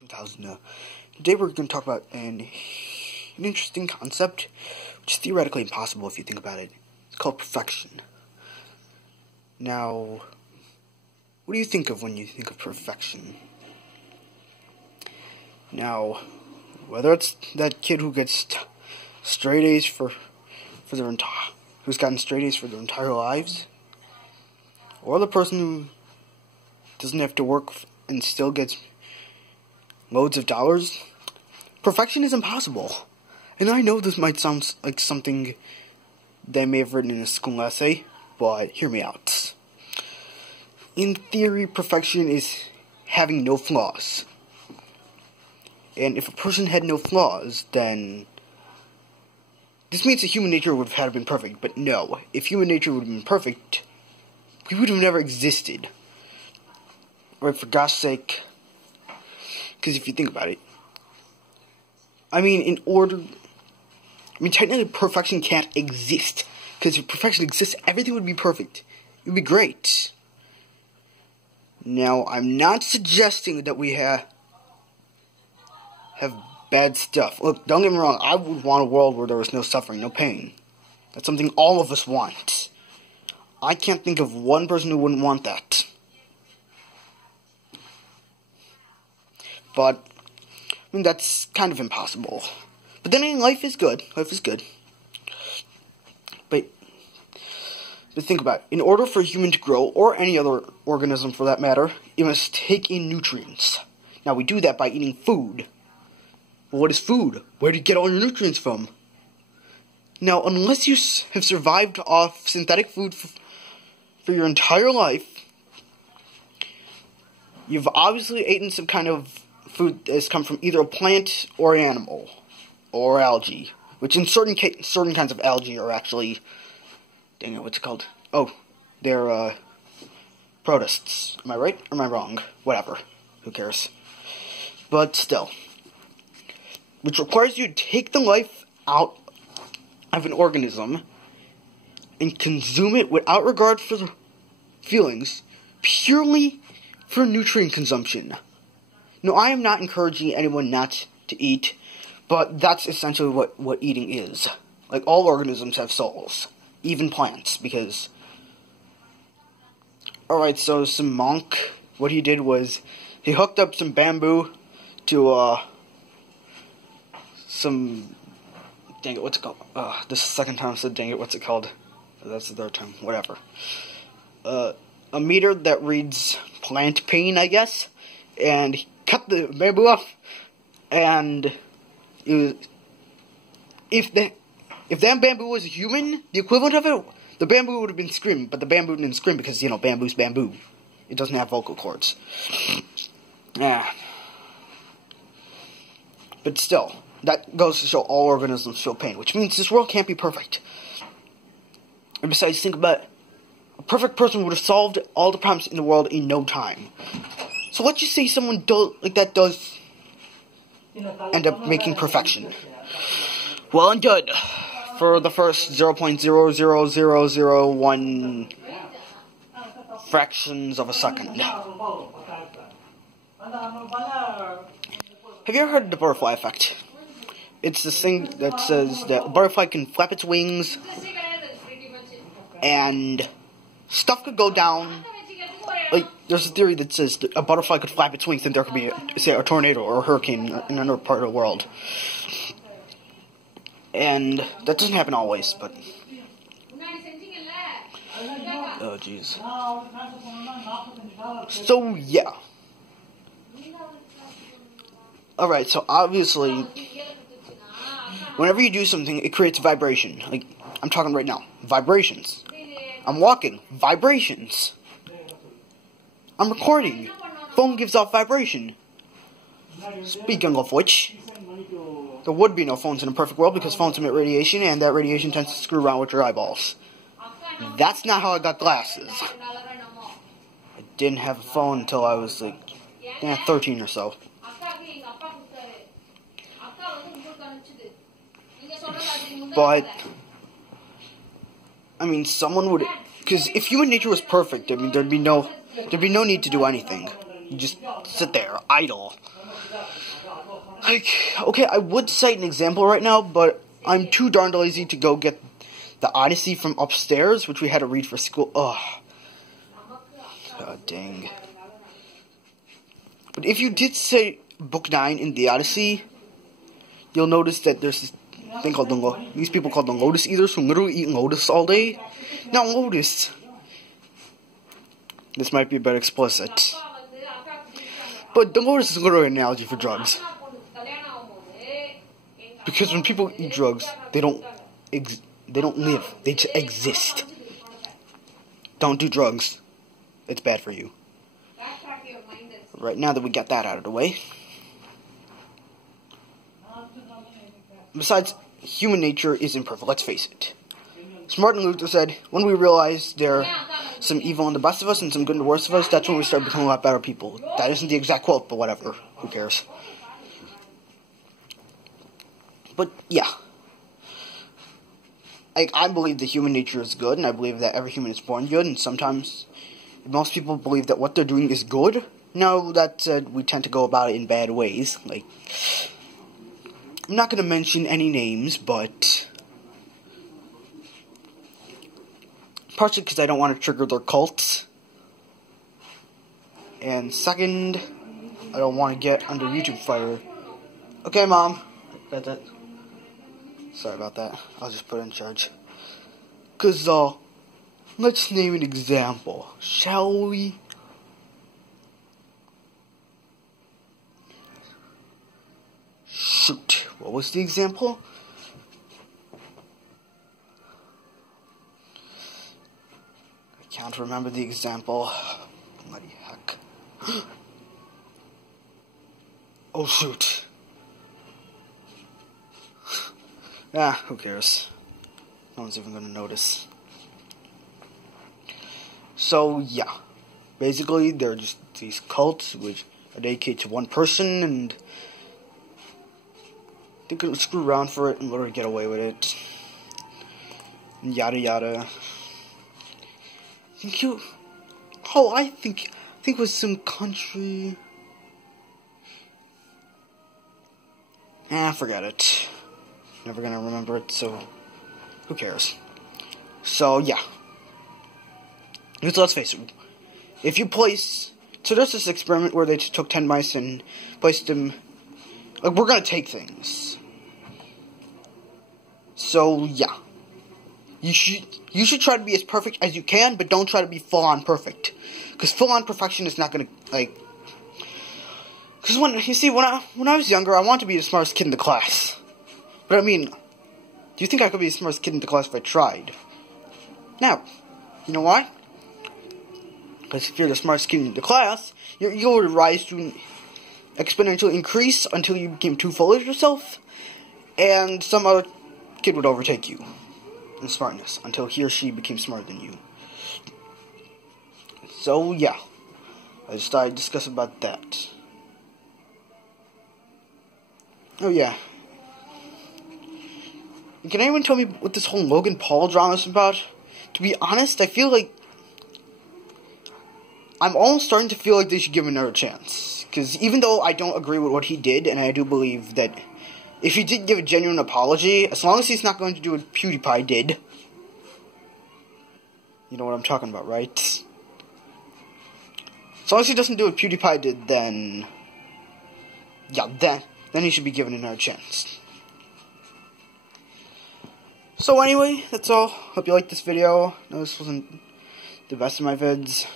Today we're going to talk about an interesting concept, which is theoretically impossible if you think about it. It's called perfection. Now, what do you think of when you think of perfection? Now, whether it's that kid who gets straight A's who's gotten straight A's for their entire lives, or the person who doesn't have to work and still gets loads of dollars, perfection is impossible. And I know this might sound like something that I may have written in a school essay, but hear me out. In theory, perfection is having no flaws. And if a person had no flaws, then this means that human nature would have had to been perfect. But no, if human nature would have been perfect, we would have never existed. Right, for gosh sake. Because if you think about it, technically perfection can't exist. Because if perfection exists, everything would be perfect. It would be great. Now, I'm not suggesting that we have bad stuff. Look, don't get me wrong, I would want a world where there was no suffering, no pain. That's something all of us want. I can't think of one person who wouldn't want that. But, that's kind of impossible. But then life is good. Life is good. But think about it. In order for a human to grow, or any other organism for that matter, it must take in nutrients. Now, we do that by eating food. Well, what is food? Where do you get all your nutrients from? Now, unless you have survived off synthetic food for your entire life, you've obviously eaten some kind of food that has come from either a plant or an animal, or algae, which in certain kinds of algae are actually, dang it, what's it called? Oh, they're protists. Am I right or am I wrong? Whatever, who cares? But still, which requires you to take the life out of an organism and consume it without regard for the feelings, purely for nutrient consumption. No, I am not encouraging anyone not to eat, but that's essentially what eating is. Like, all organisms have souls, even plants, because... Alright, so some monk, what he did was, he hooked up some bamboo to, some... Dang it, what's it called? This is the second time I said dang it, what's it called? That's the third time, whatever. A meter that reads plant pain, I guess, and he cut the bamboo off, and if that bamboo was a human, the equivalent of it, the bamboo would have been screaming, but the bamboo didn't scream because, bamboo's bamboo. It doesn't have vocal cords. But still, that goes to show all organisms feel pain, which means this world can't be perfect. And besides, think about it. A perfect person would have solved all the problems in the world in no time. So let's just say someone like that does end up making perfection. Well and good for the first 0.00001 fractions of a second. Have you ever heard of the butterfly effect? It's this thing that says that a butterfly can flap its wings and stuff could go down. Like, there's a theory that says that a butterfly could flap its wings and there could be, say, a tornado or a hurricane in another part of the world. And that doesn't happen always, but... Oh, jeez. So, yeah. Alright, so obviously, whenever you do something, it creates vibration. Like, I'm talking right now. Vibrations. I'm walking. Vibrations. I'm recording. Phone gives off vibration. Speaking of which, there would be no phones in a perfect world because phones emit radiation, and that radiation tends to screw around with your eyeballs. That's not how I got glasses. I didn't have a phone until I was like 13 or so. But someone would, because if human nature was perfect, there'd be no need to do anything. You just sit there, idle. Like, okay, I would cite an example right now, but I'm too darn lazy to go get the Odyssey from upstairs, which we had to read for school. Ugh. God dang. But if you did say Book 9 in the Odyssey, you'll notice that there's this thing called these people called the Lotus Eaters who literally eat lotus all day. Now, lotus. This might be a bit explicit. But the lotus is literally an analogy for drugs. Because when people eat drugs, they don't live. They just exist. Don't do drugs. It's bad for you. Right, now that we got that out of the way. Besides, human nature is imperfect, let's face it. Martin Luther said, when we realize there's some evil in the best of us and some good in the worst of us, that's when we start becoming a lot better people. That isn't the exact quote, but whatever. Who cares? But, yeah. I believe that human nature is good, and I believe that every human is born good, and sometimes most people believe that what they're doing is good. Now, that said, we tend to go about it in bad ways. Like, I'm not going to mention any names, but partially because I don't want to trigger their cults, and second, I don't want to get under YouTube fire. Okay, Mom. That's it. Sorry about that. I'll just put it in charge. Cause, let's name an example, shall we? Shoot, what was the example? I can't remember the example. Bloody heck. Oh, shoot. Ah, who cares? No one's even gonna notice. So, yeah. Basically, they're just these cults which are dedicated to one person, and they could screw around for it and literally get away with it. And yada yada. I think it was some country. Forget it. Never gonna remember it, so who cares? So, yeah. Because let's face it, if you place... So there's this experiment where they just took 10 mice and placed them... Like, we're gonna take things. So, yeah. You should try to be as perfect as you can, but don't try to be full-on perfect. Because full-on perfection is not gonna, like... Because when I was younger, I wanted to be the smartest kid in the class. But I mean, do you think I could be the smartest kid in the class if I tried? Now, you know why? Because if you're the smartest kid in the class, you'll rise to exponentially increase until you became too full of yourself, and some other kid would overtake you in smartness until he or she became smarter than you. So, yeah. I just thought I'd discuss about that. Oh, yeah. Can anyone tell me what this whole Logan Paul drama is about? To be honest, I feel like... I'm almost starting to feel like they should give him another chance. Because even though I don't agree with what he did, and I do believe that if he did give a genuine apology, as long as he's not going to do what PewDiePie did... You know what I'm talking about, right? As long as he doesn't do what PewDiePie did, then... Yeah, then he should be given another chance. So anyway, that's all. Hope you liked this video. No, this wasn't the best of my vids.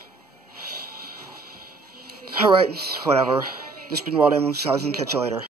Alright, whatever. This has been Wild Animal 2000. Catch you later.